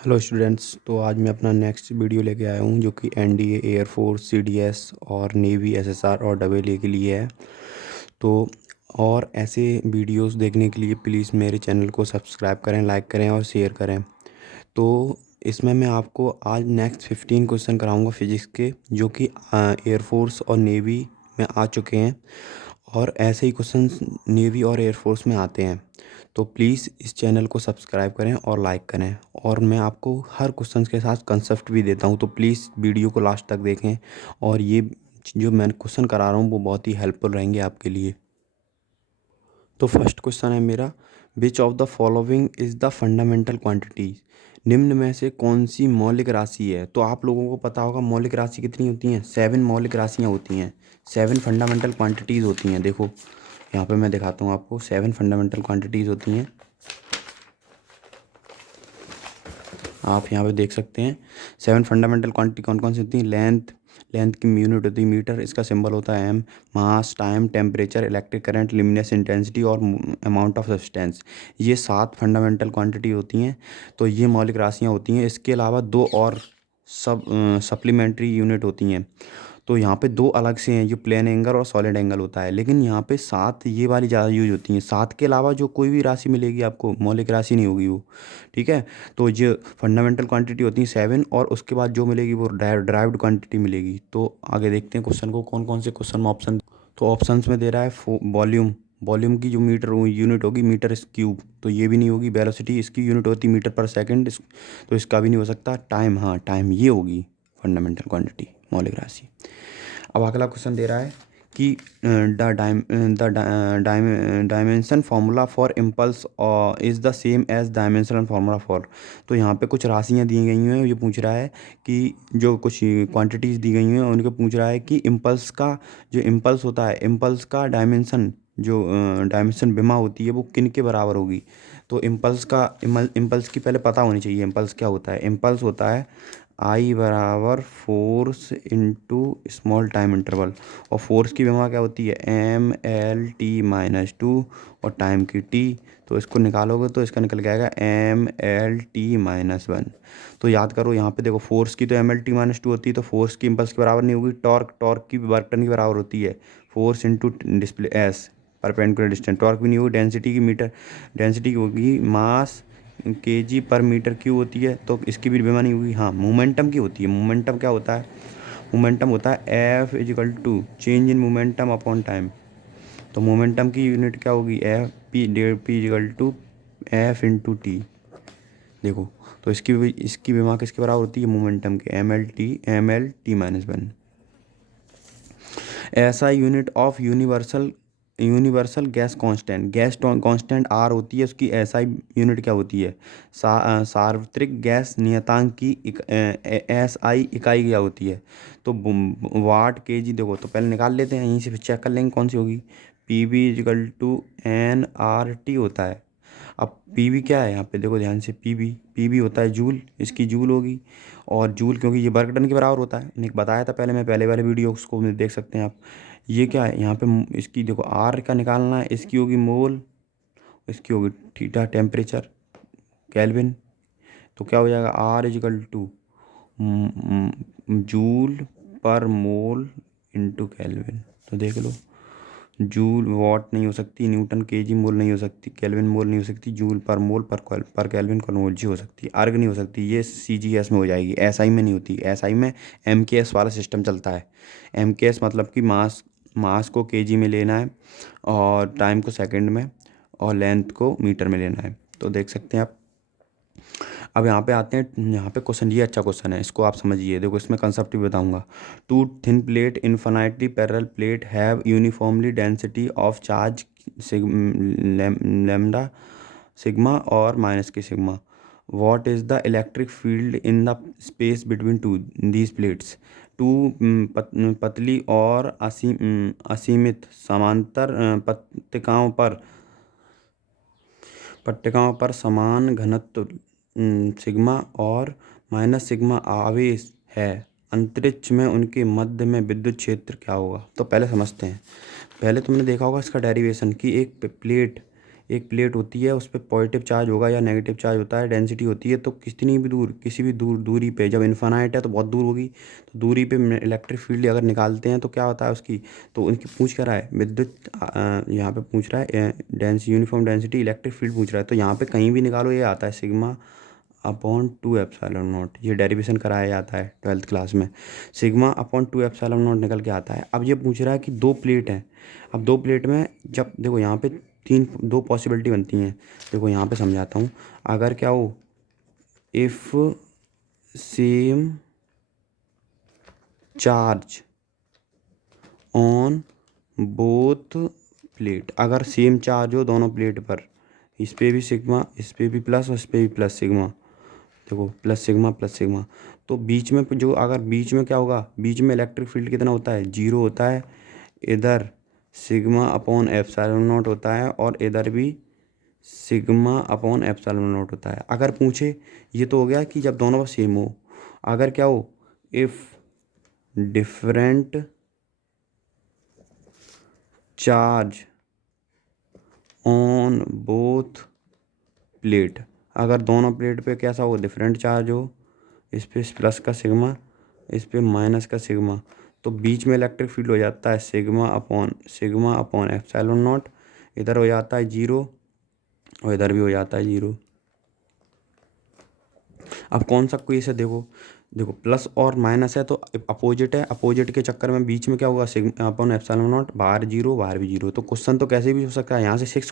Hello students. तो आज मैं अपना नेक्स्ट वीडियो लेके आया हूँ जो कि एनडीए, एयरफोर्स, सीडीएस और नेवी, एसएसआर और डबल के लिए है। तो और ऐसे वीडियोस देखने के लिए प्लीज़ मेरे चैनल को सब्सक्राइब करें, लाइक करें और शेयर करें। तो इसमें मैं आपको आज नेक्स्ट 15 क्वेश्चन कराऊंगा फिजिक्स के, जो कि एयरफोर्स और नेवी में आ चुके हैं और ऐसे ही क्वेश्चंस नेवी और एयरफोर्स में आते हैं। तो प्लीज़ इस चैनल को सब्सक्राइब करें और लाइक करें। और मैं आपको हर क्वेश्चंस के साथ कंसेप्ट भी देता हूँ, तो प्लीज़ वीडियो को लास्ट तक देखें। और ये जो मैं क्वेश्चन करा रहा हूँ वो बहुत ही हेल्पफुल रहेंगे आपके लिए। तो फर्स्ट क्वेश्चन है मेरा, which of the following is the fundamental quantities. निम्न में से कौन सी मौलिक राशि है। तो आप लोगों को पता होगा मौलिक राशि कितनी होती हैं, 7 मौलिक राशियाँ होती हैं, 7 फंडामेंटल क्वांटिटीज़ होती हैं। देखो यहाँ पे मैं दिखाता हूँ आपको, 7 फंडामेंटल क्वांटिटीज़ होती हैं। आप यहाँ पे देख सकते हैं 7 फंडामेंटल क्वांटिटी कौन कौन सी होती हैं। लेंथ की यूनिट होती है मीटर, इसका सिंबल होता है M. Mass, time, temperature, electric current, luminous intensity और अमाउंट ऑफ सब्सटेंस। ये 7 फंडामेंटल क्वांटिटी होती हैं। तो ये मौलिक राशियाँ होती हैं। इसके अलावा दो और सप्लीमेंट्री यूनिट होती हैं। तो यहाँ पे दो अलग से हैं, जो प्लेन एंगल और सॉलिड एंगल होता है। लेकिन यहाँ पे 7 ये वाली ज़्यादा यूज होती हैं। 7 के अलावा जो कोई भी राशि मिलेगी आपको, मौलिक राशि नहीं होगी वो। ठीक है। तो ये फंडामेंटल क्वांटिटी होती है 7, और उसके बाद जो मिलेगी वो ड्राइव्ड क्वांटिटी मिलेगी। तो आगे देखते हैं क्वेश्चन को, कौन कौन से क्वेश्चन में ऑप्शन। तो ऑप्शंस में दे रहा है वॉल्यूम। वॉल्यूम की जो मीटर यूनिट होगी मीटर इस क्यूब, तो ये भी नहीं होगी। वेलोसिटी, इसकी यूनिट होती है मीटर पर सेकंड, तो इसका भी नहीं हो सकता। टाइम, हाँ टाइम ये होगी फंडामेंटल क्वांटिटी, मौलिक राशि। अब अगला क्वेश्चन दे रहा है कि dimension formula for impulse is the same as dimensional formula for. तो यहाँ पे कुछ राशियाँ दी गई हैं, ये पूछ रहा है कि जो कुछ क्वांटिटीज़ दी गई हैं उनको पूछ रहा है कि इम्पल्स का, जो इम्पल्स होता है, इम्पल्स का डायमेंशन, जो डायमेंशन विमा होती है वो किन के बराबर होगी। तो इम्पल्स की पहले पता होनी चाहिए इम्पल्स क्या होता है। इम्पल्स होता है आई बराबर force into small time interval. और फोर्स की विमा क्या होती है, m/t-2, और टाइम की t। तो इसको निकालोगे तो इसका निकल के आएगा m/t-1। तो याद करो, यहाँ पे देखो फोर्स की तो m/t-2 होती है, तो फोर्स की इम्पल्स के बराबर नहीं होगी। टॉर्क की वर्क टन के बराबर होती है, force into display S, perpendicular distance. Torque भी नहीं होगी। डेंसिटी की मीटर, डेंसिटी की होगी मास केजी पर मीटर क्यूब होती है, तो इसकी भी बेमानी होगी। हाँ, मोमेंटम की होती है। मोमेंटम क्या होता है, मोमेंटम होता है F = change in momentum upon time. तो मोमेंटम की यूनिट क्या होगी, F/P=F/t। देखो, तो इसकी बेमा किसके बराबर होती है, मोमेंटम के, ml/t-1। ऐसा unit of universal gas constant, gas constant R होती है, उसकी एसआई यूनिट क्या होती है, सार्वत्रिक गैस नियतांक की एसआई इकाई क्या होती है। तो वाट केजी। देखो तो पहले निकाल लेते हैं, यहीं से फिर चेक कर लेंगे कौन सी होगी। PV=NRT होता है। अब पीवी क्या है यहाँ पे, देखो ध्यान से, पीवी होता है जूल, इसकी जूल होगी। और जूल क्योंकि ये वर्क डन के बराबर होता है, मैंने बताया था पहले, मैं पहले वाले वीडियो उसको देख सकते हैं आप। ये क्या है यहाँ पे, इसकी देखो आर का निकालना है, इसकी होगी मोल, इसकी होगी थीटा, टेम्परेचर केल्विन। तो क्या हो जाएगा, R = जूल पर मोल इंटू केल्विन। तो देख लो, जूल वॉट नहीं हो सकती, न्यूटन केजी मोल नहीं हो सकती, केल्विन मोल नहीं हो सकती, जूल पर मोल पर केल्विन कन्वर्जी हो सकती है, अर्ग नहीं हो सकती। ये सीजीएस में हो जाएगी, एसआई में नहीं होती। एसआई में एमकेएस वाला सिस्टम चलता है। एमकेएस मतलब कि मास को केजी में लेना है, और टाइम को सेकंड में, और लेंथ को मीटर में लेना है। तो देख सकते हैं आप। अब यहाँ पे आते हैं, यहाँ पे क्वेश्चन, ये अच्छा क्वेश्चन है, इसको आप समझिए। देखो इसमें कंसेप्ट भी बताऊंगा। Two thin plate infinitely parallel plate have uniformly density of charge lambda sigma और माइनस की sigma. What is the electric field in the space between two these plates. Two पतली और असीमित समांतर पट्टिकाओं पर समान घनत्व सिग्मा और माइनस सिग्मा आवेश है। अंतरिक्ष में उनके मध्य में विद्युत क्षेत्र क्या होगा। तो पहले समझते हैं। पहले तुमने देखा होगा इसका डेरिवेशन, कि एक प्लेट, एक प्लेट होती है, उस पर पॉजिटिव चार्ज होगा या नेगेटिव चार्ज होता है, डेंसिटी होती है, तो कितनी भी दूर, किसी भी दूरी पे, जब इन्फानाइट है तो बहुत दूर होगी, तो दूरी पे इलेक्ट्रिक फील्ड अगर निकालते हैं तो क्या होता है उसकी, तो उनकी पूछ कर रहा है विद्युत, यहाँ पे पूछ रहा है यूनिफॉर्म डेंसिटी इलेक्ट्रिक फील्ड पूछ रहा है, तो यहाँ पे कहीं भी निकालो ये आता है सिग्मा अपॉन 2 एप्सिलॉन नॉट। ये डेरिवेशन कराया जाता है 12th क्लास में। सिग्मा अपॉन 2 एप्सिलॉन नॉट निकल के आता है। अब ये पूछ रहा है कि दो प्लेट हैं, अब दो प्लेट में जब देखो यहाँ पे दो पॉसिबिलिटी बनती हैं। देखो यहाँ पे समझाता हूँ। अगर क्या हो, if same charge on both plate, अगर सेम चार्ज हो दोनों प्लेट पर, इस पे भी सिग्मा, इस पे भी प्लस और इस पे भी प्लस सिग्मा, देखो प्लस सिग्मा, तो बीच में जो, अगर बीच में क्या होगा, बीच में इलेक्ट्रिक फील्ड कितना होता है, 0 होता है। इधर सिग्मा अपॉन एप्सिलॉन नॉट होता है और इधर भी सिग्मा अपॉन एप्सिलॉन नॉट होता है। अगर पूछे, ये तो हो गया कि जब दोनों सेम हो। अगर क्या हो, if different charge on both plate, अगर दोनों प्लेट पे कैसा हो, डिफरेंट चार्ज हो, इस पे प्लस का सिग्मा, इस पे माइनस का सिग्मा, तो बीच में इलेक्ट्रिक फील्ड हो जाता है सिग्मा अपॉन एप्सिलॉन नॉट। इधर हो जाता है 0 और इधर भी हो जाता है 0। अब कौन सा कोई से देखो, देखो प्लस और माइनस है तो अपोजिट है, अपोजिट के चक्कर में बीच में क्या होगा, सिग्मा अपॉन एप्सिलॉन नॉट, बाहर 0 बाहर भी 0। तो क्वेश्चन तो कैसे भी हो सकता है, यहाँ से 6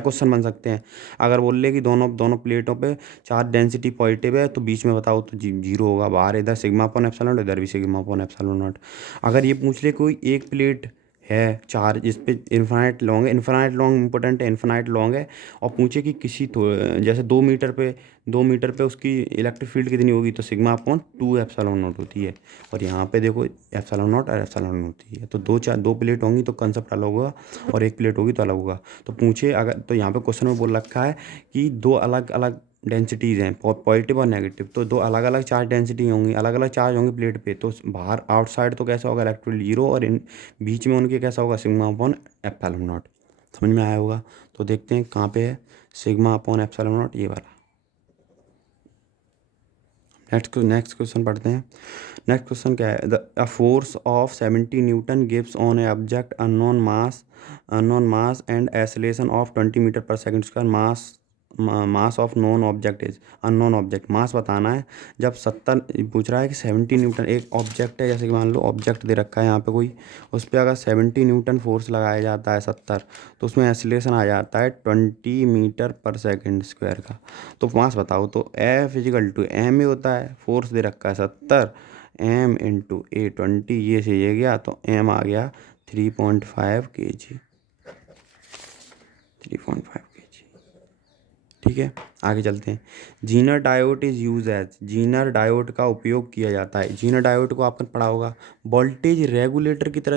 क्वेश्चन बन सकते हैं। अगर बोल ले कि दोनों दोनों प्लेटों पे चार्ज डेंसिटी पॉजिटिव है तो बीच में बताओ तो 0 होगा, बाहर इधर सिग्मा अपॉन एप्सिलॉन नॉट, इधर भी सिग्मा अपॉन एप्सिलॉन नॉट। अगर ये पूछ ले कोई एक प्लेट है चार्ज, इस पे इन्फानाइट लॉन्ग है, इन्फानाइट लॉन्ग इंपॉर्टेंट है, इन्फानाइट लॉन्ग है, और पूछे कि किसी तो जैसे 2 मीटर पे उसकी इलेक्ट्रिक फील्ड कितनी होगी, तो सिग्मा अपॉन 2 एप्सिलॉन नॉट होती है। और यहाँ पे देखो एप्सिलॉन नॉट और एप्सिलॉन नॉट होती है, तो दो प्लेट होंगी तो कंसेप्ट अलग होगा, और एक प्लेट होगी तो अलग होगा। तो पूछे अगर, तो यहाँ पे क्वेश्चन में बोल रखा है कि दो अलग अलग डेंसिटीज़ हैं, पॉजिटिव और नेगेटिव, तो दो अलग अलग चार्ज डेंसिटी होंगी, अलग अलग चार्ज होंगे प्लेट पे, तो बाहर आउटसाइड तो कैसा होगा, इलेक्ट्रिक 0, और इन बीच में उनके कैसा होगा, सिग्मा अपॉन एप्सिलॉन नॉट। समझ में आया होगा। तो देखते हैं कहाँ पे है सिग्मा अपॉन एप्सिलॉन नॉट, ये वाला। नेक्स्ट क्वेश्चन पढ़ते हैं। नेक्स्ट क्वेश्चन क्या है, the force of 70 newton gives on a object unknown mass and acceleration of 20 metre per second square. Mass of known object is, unknown object mass बताना है। जब 70 पूछ रहा है कि 70 न्यूटन एक ऑब्जेक्ट है, जैसे कि मान लो ऑब्जेक्ट दे रखा है यहाँ पे कोई, उस पर अगर 70 न्यूटन फोर्स लगाया जाता है 70, तो उसमें एक्सीलरेशन आ जाता है 20 मीटर पर सेकंड स्क्वायर का। तो मास बताओ, तो एफ इजिकल टू एम में होता है, फोर्स दे रखा है 70, एम इंटू ए 20, ये से ये गया तो एम आ गया 3.5 kg, 3.5 kg। ठीक है, आगे चलते हैं। Zener diode is use as, Zener diode का उपयोग किया जाता है। जीनर डायोड को आपने पढ़ा होगा, वोल्टेज रेगुलेटर की तरह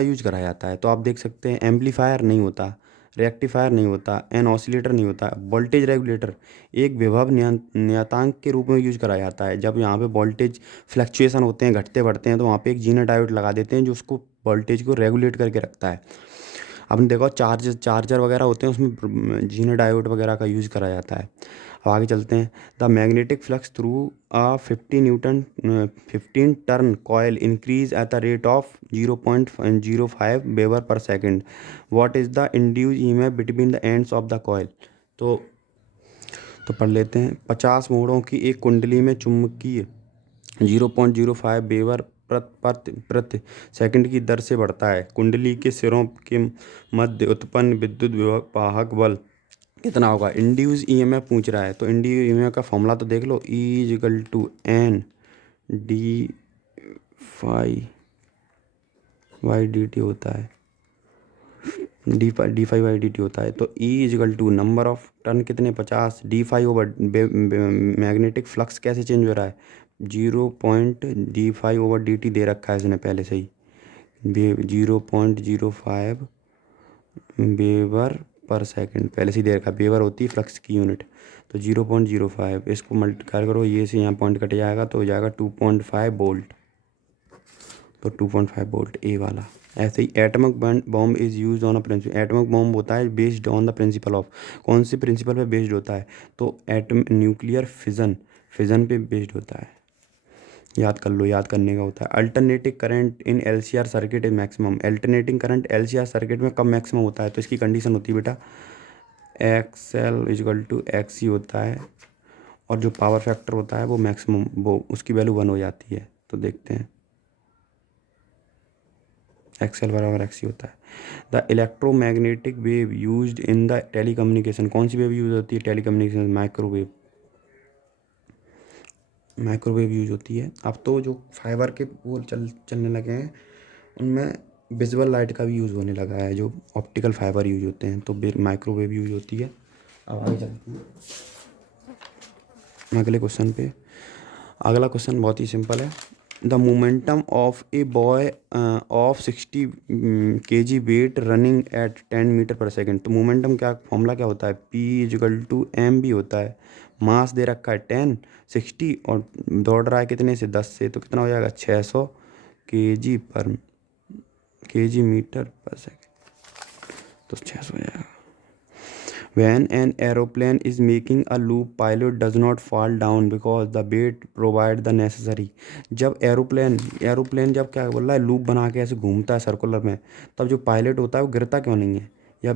यूज करा जाता है। तो आप देख सकते हैं एम्पलीफायर नहीं होता, रेक्टिफायर नहीं होता, एन ऑसिलेटर नहीं होता, वोल्टेज रेगुलेटर एक विभव नियतांक के रूप में यूज करा जाता है। जब यहाँ पे वोल्टेज फ्लक्चुएशन होते हैं, घटते बढ़ते हैं, तो वहाँ पे एक जीनर डायोड लगा देते हैं जो उसको वोल्टेज को रेगुलेट करके रखता है। आपने देखा चार्जर वगैरह होते हैं, उसमें जीनर डायोड वगैरह का यूज़ करा जाता है। अब आगे चलते हैं। The magnetic flux through a 15 turn coil increase at the rate of 0.05 weber पर second. What is the induce EMF between the ends of the coil. तो पढ़ लेते हैं। 50 मोड़ों की एक कुंडली में चुंबकीय 0.05 वेबर प्रति सेकंड की दर से बढ़ता है। कुंडली के सिरों के मध्य उत्पन्न विद्युत वाहक बल कितना होगा। इंड्यूस ईएमएफ पूछ रहा है, तो इंड्यूस ईएमएफ का फॉर्मूला तो देख लो, E equal to N d phi by d t होता है, d phi by d t होता है। तो E equal to number of turn कितने 50, d phi over magnetic flux कैसे चेंज हो रहा है, 0.d5 ओवर डी टी दे रखा है इसने पहले से ही, 0.05 वेबर पर सेकंड पहले से ही दे रखा है। वेबर होती है फ्लक्स की यूनिट, तो 0.05 इसको मल्टीप्लाई करो, ये से यहाँ पॉइंट कट जाएगा तो हो जाएगा 2.5 वोल्ट। तो 2.5 वोल्ट ए वाला। ऐसे ही atomic bomb is use on a principle, atomic bomb होता है based on the principle of, कौन से प्रिंसिपल पे बेस्ड होता है, तो एटम न्यूक्लियर फिजन, फिजन पे बेस्ड होता है। याद कर लो, याद करने का होता है। Alternating current in LCR circuit is maximum, alternating current LCR circuit में कब मैक्सिमम होता है, तो इसकी कंडीशन होती है बेटा X L equal to X ही होता है, और जो पावर फैक्टर होता है वो मैक्सिमम, वो उसकी वैल्यू 1 हो जाती है। तो देखते हैं एक्स एल बराबर एक्स ही होता है। The electromagnetic wave used in the telecommunication, कौन सी वेव यूज होती है टेलीकम्युनिकेशन, माइक्रोवेव, माइक्रोवेव यूज होती है। अब तो जो फाइबर के वो चलने लगे हैं उनमें विजुअल लाइट का भी यूज़ होने लगा है, जो ऑप्टिकल फाइबर यूज होते हैं, तो माइक्रोवेव यूज होती है। अब आगे चलते हैं अगले क्वेश्चन पे। अगला क्वेश्चन बहुत ही सिंपल है। The momentum of a boy of 60 kg weight running at 10 metre पर सेकेंड, तो मोमेंटम क्या फॉर्मूला क्या होता है, P इजकल टू एम भी होता है, मास दे रखा है 10, 60 और दौड़ रहा है कितने से 10 से, तो कितना हो जाएगा 600 kg मीटर पर सेकेंड, तो 600 हो जाएगा। When an aeroplane is making a loop, pilot does not fall down because the weight provide the necessary, जब एरोप्लेन जब क्या बोल रहा है लूप बना के ऐसे घूमता है सर्कुलर में, तब जो पायलट होता है वो गिरता क्यों नहीं है, या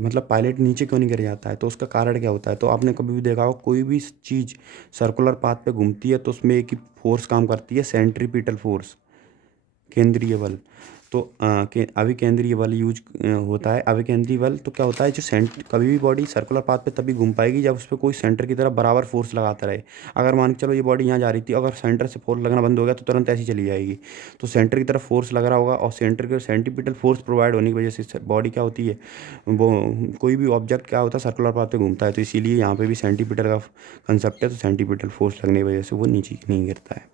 मतलब पायलट नीचे क्यों नहीं गिर जाता है, तो उसका कारण क्या होता है। तो आपने कभी भी देखा होगा कोई भी चीज़ सर्कुलर पाथ पे घूमती है तो उसमें एक ही फोर्स काम करती है, सेंट्रीपिटल फोर्स, केंद्रीय बल। तो अभिकेंद्रीय बल यूज होता है। अभिकेंद्रीय बल तो क्या होता है, जो कभी भी बॉडी सर्कुलर पाथ पे तभी घूम पाएगी जब उस पर कोई सेंटर की तरफ बराबर फोर्स लगाता रहे। अगर मान के चलो ये बॉडी यहाँ जा रही थी, अगर सेंटर से फोर्स लगना बंद हो गया तो तुरंत ऐसी चली जाएगी। तो सेंटर की तरफ फोर्स लग रहा होगा, और सेंटर के सेंट्रीपिटल फोर्स प्रोवाइड होने की वजह से बॉडी क्या होती है, वो कोई भी ऑब्जेक्ट क्या होता है सर्कुलर पाथ पे घूमता है, तो इसीलिए यहाँ पे भी सेंट्रीपिटल का कंसेप्ट है, तो सेंट्रीपिटल फोर्स लगने की वजह से वो नीचे नहीं गिरता है।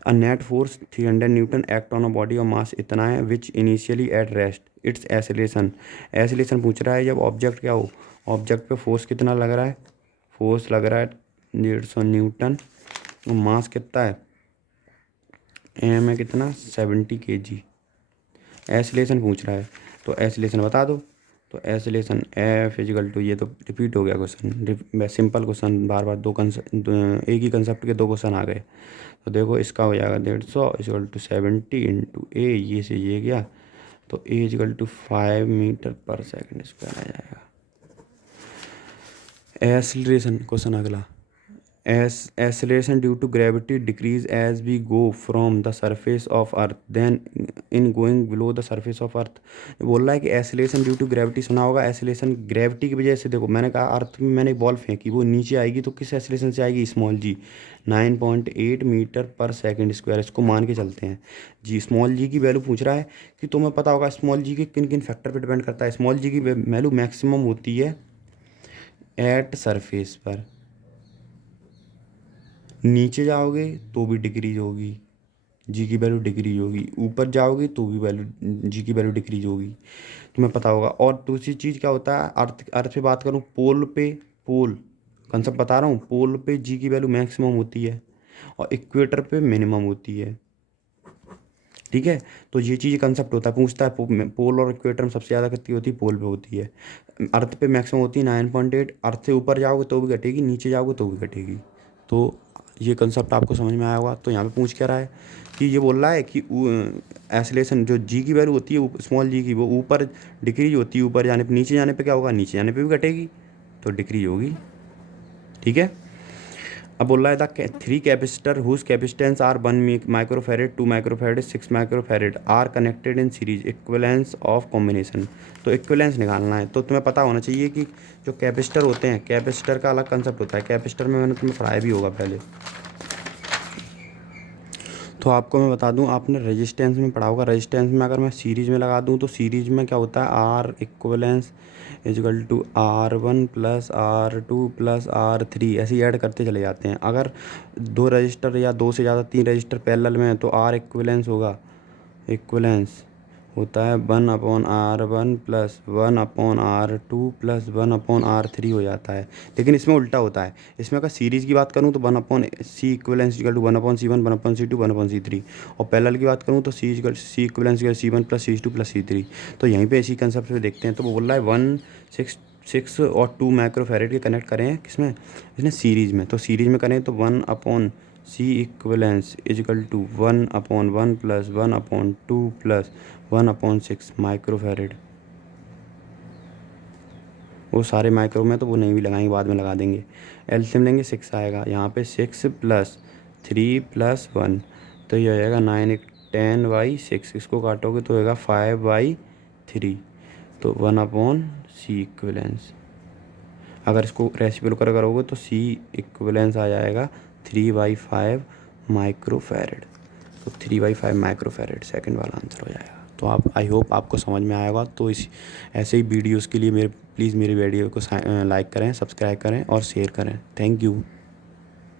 A net force 300 newton act on a body of mass इतना है which initially at rest it's acceleration, acceleration पूछ रहा है जब ऑब्जेक्ट क्या हो, ऑब्जेक्ट पे फोर्स कितना लग रहा है, फोर्स लग रहा है 150 न्यूटन, और मास कितना है एम है कितना 70 kg, एसिलेशन पूछ रहा है, तो एसिलेशन बता दो। तो एसिलेशन एफ इजिकल टू, ये तो रिपीट हो गया क्वेश्चन, सिंपल क्वेश्चन, बार बार एक ही कंसेप्ट के दो क्वेश्चन आ गए। तो देखो इसका हो जाएगा 150 इजिकल टू 70 इंटू ए, ये से ये गया, तो ए इजिकल टू 5 मीटर पर सेकेंड स्क्वायर आ जाएगा। एसिलेशन क्वेश्चन अगला, acceleration due to gravity decrease as we go from the surface of earth then in going below the surface of earth, बोल रहा है कि एसिलेशन ड्यू टू ग्रेविटी सुना होगा, acylation gravity की वजह से, देखो मैंने कहा अर्थ में मैंने एक बॉल फेंकी वो नीचे आएगी तो किस एसिलेशन से आएगी, स्मॉल जी, 9.8 मीटर पर सेकेंड स्क्वायर, इसको मान के चलते हैं जी। स्मॉल जी की वैल्यू पूछ रहा है कि तुम्हें पता होगा स्मॉल जी के किन किन फैक्टर पर डिपेंड करता है। स्मॉल जी की वैल्यू मैक्सिमम होती है एट सरफेस पर, नीचे जाओगे तो भी डिक्रीज होगी, जी की वैल्यू डिक्रीज होगी, ऊपर जाओगे तो भी वैल्यू जी की वैल्यू डिक्रीज होगी, तुम्हें पता होगा। और दूसरी चीज़ क्या होता है, अर्थ पे बात करूँ, पोल कंसेप्ट बता रहा हूँ, पोल पे जी की वैल्यू मैक्सिमम होती है और इक्वेटर पे मिनिमम होती है, ठीक है। तो ये चीज़ कंसेप्ट होता है, पूछता है पोल और इक्वेटर में सबसे ज़्यादा कितनी होती है, पोल पे होती है, अर्थ पे मैक्सिमम होती है 9.8, अर्थ से ऊपर जाओगे तो भी घटेगी, नीचे जाओगे तो भी घटेगी। तो ये कंसेप्ट आपको समझ में आया होगा। तो यहाँ पे पूछ क्या रहा है कि ये बोल रहा है कि एसिलेशन जो जी की वैल्यू होती है स्मॉल जी की, वो ऊपर डिक्रीज होती है, ऊपर जाने पे, नीचे जाने पे क्या होगा, नीचे जाने पे भी घटेगी, तो डिक्रीज होगी, ठीक है। अब बोल रहा है the 3 capacitor whose capacitance are 1 microfarad, 2 microfarad, 6 microfarad are connected in series, equivalence of combination, तो इक्विवेलेंस निकालना है। तो तुम्हें पता होना चाहिए कि जो कैपेसिटर होते हैं, कैपेसिटर का अलग कंसेप्ट होता है, कैपेसिटर में मैंने तुम्हें पढ़ाया भी होगा पहले। तो आपको मैं बता दूं, आपने रेजिस्टेंस में पढ़ा होगा, रेजिस्टेंस में अगर मैं सीरीज़ में लगा दूं तो सीरीज़ में क्या होता है, R equivalence is equal to R1 plus R2 plus R3 ऐसे ही ऐड करते चले जाते हैं। अगर दो रजिस्टर या दो से ज़्यादा 3 रजिस्टर पैरेलल में है तो आर इक्विवेलेंस होगा, इक्विवेलेंस होता है 1/R1 plus 1/R2 plus 1/R3 हो जाता है। लेकिन इसमें उल्टा होता है। इसमें अगर सीरीज़ की बात करूँ तो 1/C equivalence equal to 1/C1 1/C2 1/C3, और पैरेलल की बात करूँ तो C equivalence equal C1 plus C2 plus C3। तो यहीं पे इसी कंसेप्ट से देखते हैं। तो वो बोल रहा है 1 6 और 2 माइक्रोफैरेड के कनेक्ट करें किसमें, इसने सीरीज़ में। तो सीरीज़ में करें तो 1/C equivalence is equal to 1/1 plus 1/2 plus 1/6 microfarad. वो सारे माइक्रो में तो वो नहीं भी लगाएंगे, बाद में लगा देंगे। एलसीएम लेंगे 6 आएगा यहाँ पे, 6 प्लस 3 प्लस 1, तो ये हो जाएगा 9 1 10/6। इसको काटोगे तो होगा 5/3। तो 1/C इक्वलेंस, अगर इसको रेसिप्रोकल करोगे तो C इक्वलेंस आ जाएगा 3/5 माइक्रोफैरेड। तो 3/5 माइक्रोफैरेड सेकंड वाला आंसर हो जाएगा। तो आप, आई होप आपको समझ में आएगा। तो इस ऐसे ही वीडियोस के लिए प्लीज़ मेरे वीडियो को लाइक करें, सब्सक्राइब करें और शेयर करें। Thank you.